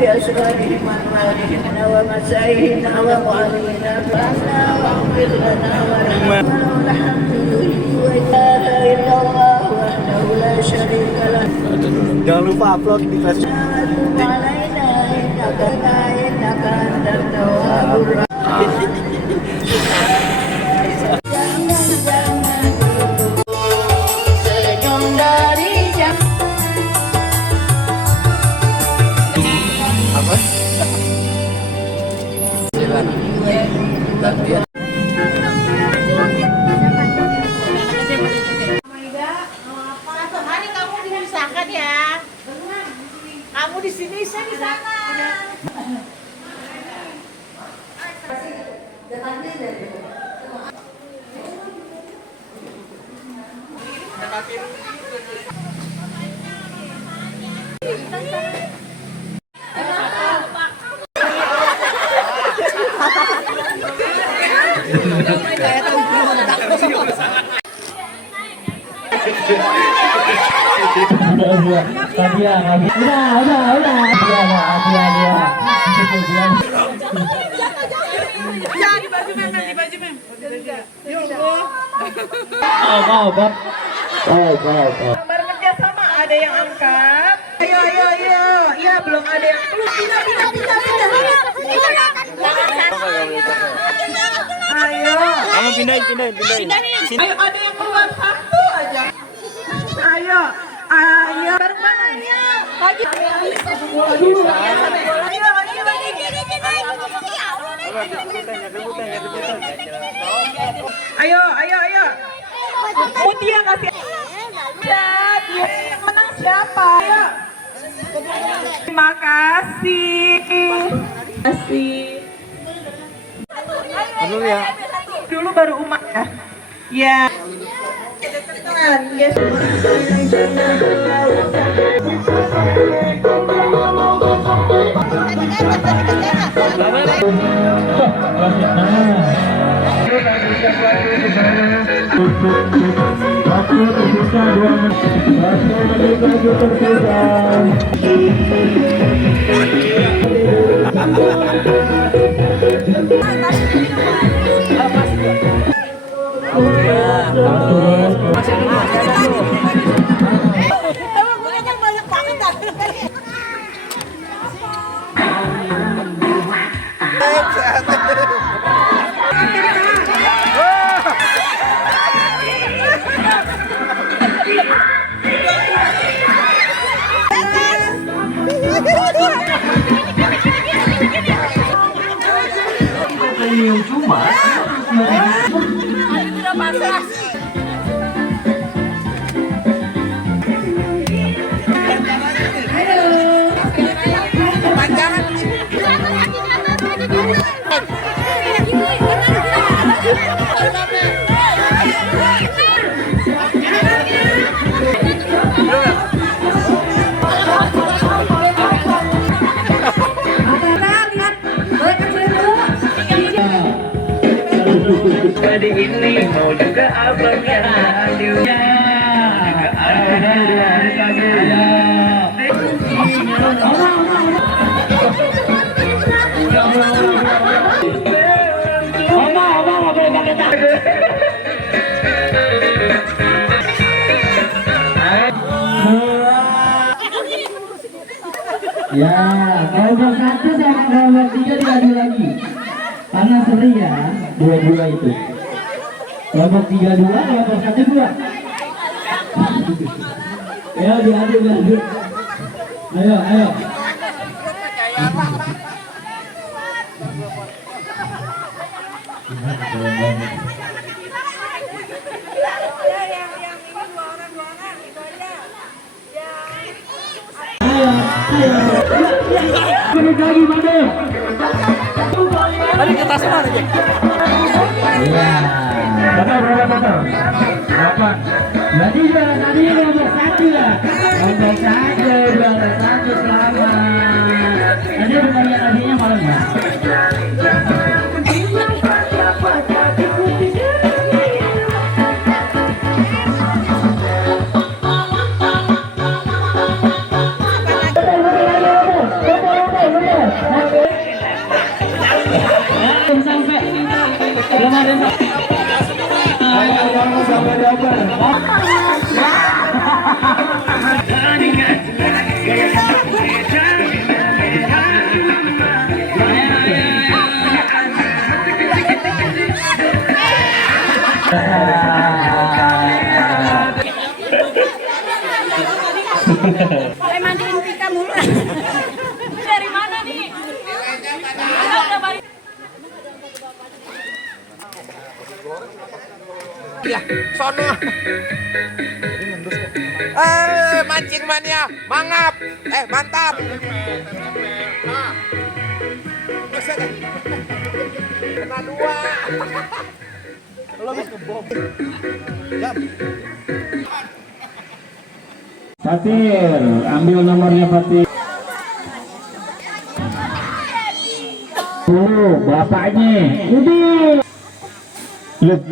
بأسرارهم وأنوارهم ومسائهم وقوانينا فأنا واغفر لنا ولهم الحمد لله إلا الله وحده لا شريك له. Jangan lupa upload di kelas. علينا إنك أنت التواب الرحيم. Satu hari kamu dipisahkan ya. Kamu di sini, saya di sana. Jangan di baju mem, di baju mem. Ya Allah. Bareng kerja sama, ada yang angkat. Ayo. Ya belum ada yang pindah. Ayo. Kamu pindahin. Sini. Ayo, ada yang keluar satu aja. Ayo. Bareng ya. Pagi. Ayo. Mutia kasih. Ya, dia yang menang siapa? Ayo. Terima kasih. Dulu ya. Dulu baru umat ya. Ya. Yes. Jadi ini mau juga abangnya juga ya, kelompok 1 sama kelompok 3 diadu lagi karena seri ya, dua-dua itu. Kelompok 3 2, kelompok 1 2. Ya, diadu. Ayo. Lagi mana? Tadi ke tas mana aja? Iya. Berapa? Berarti tadi nomor 1 ya. Nomor 1 selamat. Tadi bukan lihat tadinya malam ya. Boleh mandiin Pika mulu. Dari mana nih? Udah balik. Ya, sono. Mancing mania, mangap. Mantap. Kena dua. Lo habis ngebom. Jam. Fatir, ambil nomornya Fatir. Bapaknya. Udah. Look.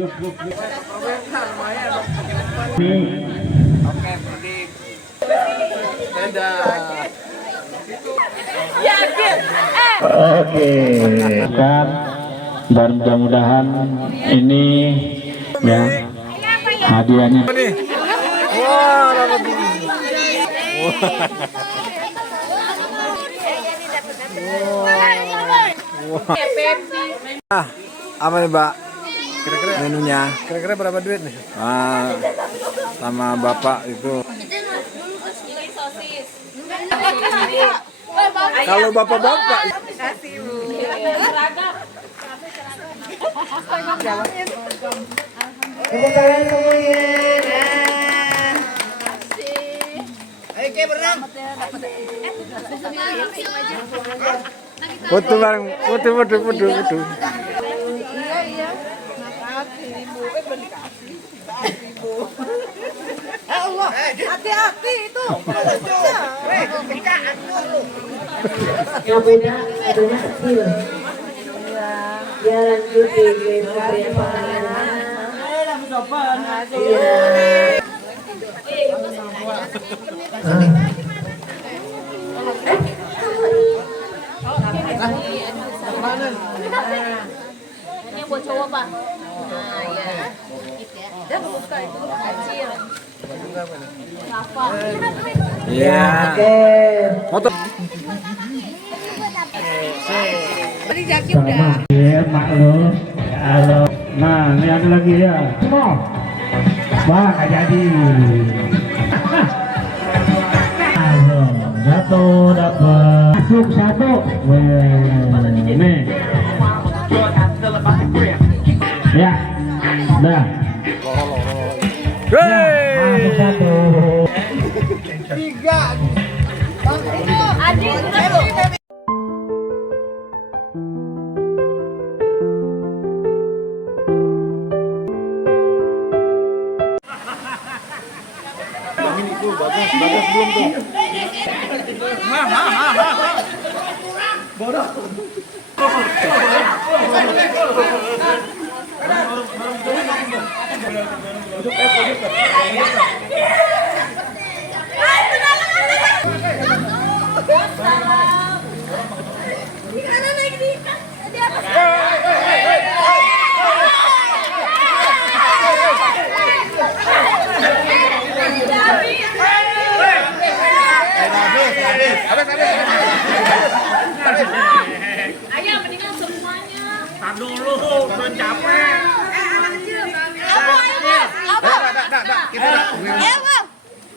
Nih. Oke, Pradik. Dadah. Oke, kan. Dan mudah-mudahan ini ya hadiahnya. Wah, dapat gini. Apa nih, Mbak? Kira-kira menunya. Kira-kira berapa duit nih? Sama Bapak itu. Kalau bapak-bapak Tepuk tangan semuanya. Ayo Ki berenang. foto bareng, foto. Allah, hati-hati itu. Yang beda, adanya kecil. Ya lanjut di pemberian pengalaman. Ini buat cowok, Pak. Nah, iya. Dan buka itu kecil. Apa? Iya. Oke. Foto. Sama ya, mak lo. Halo. Nah, ini ada lagi ya. Semua. Wah, nggak jadi. Halo, dapat. Masuk satu. Nih. Ya, dah. Masuk satu. Adik, Bagas belum tuh. Bodoh. Ayo mendingan semuanya. Tar dulu, belum capek.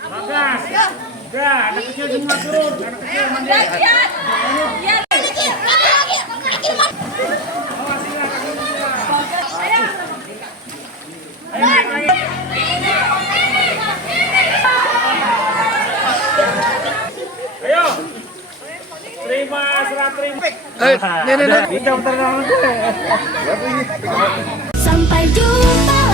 Bagas. Udah, anak kecil semua turun. Anak kecil mandi. Ayo. Terima, serah terima. Nih. Jam terang gue. Sampai jumpa.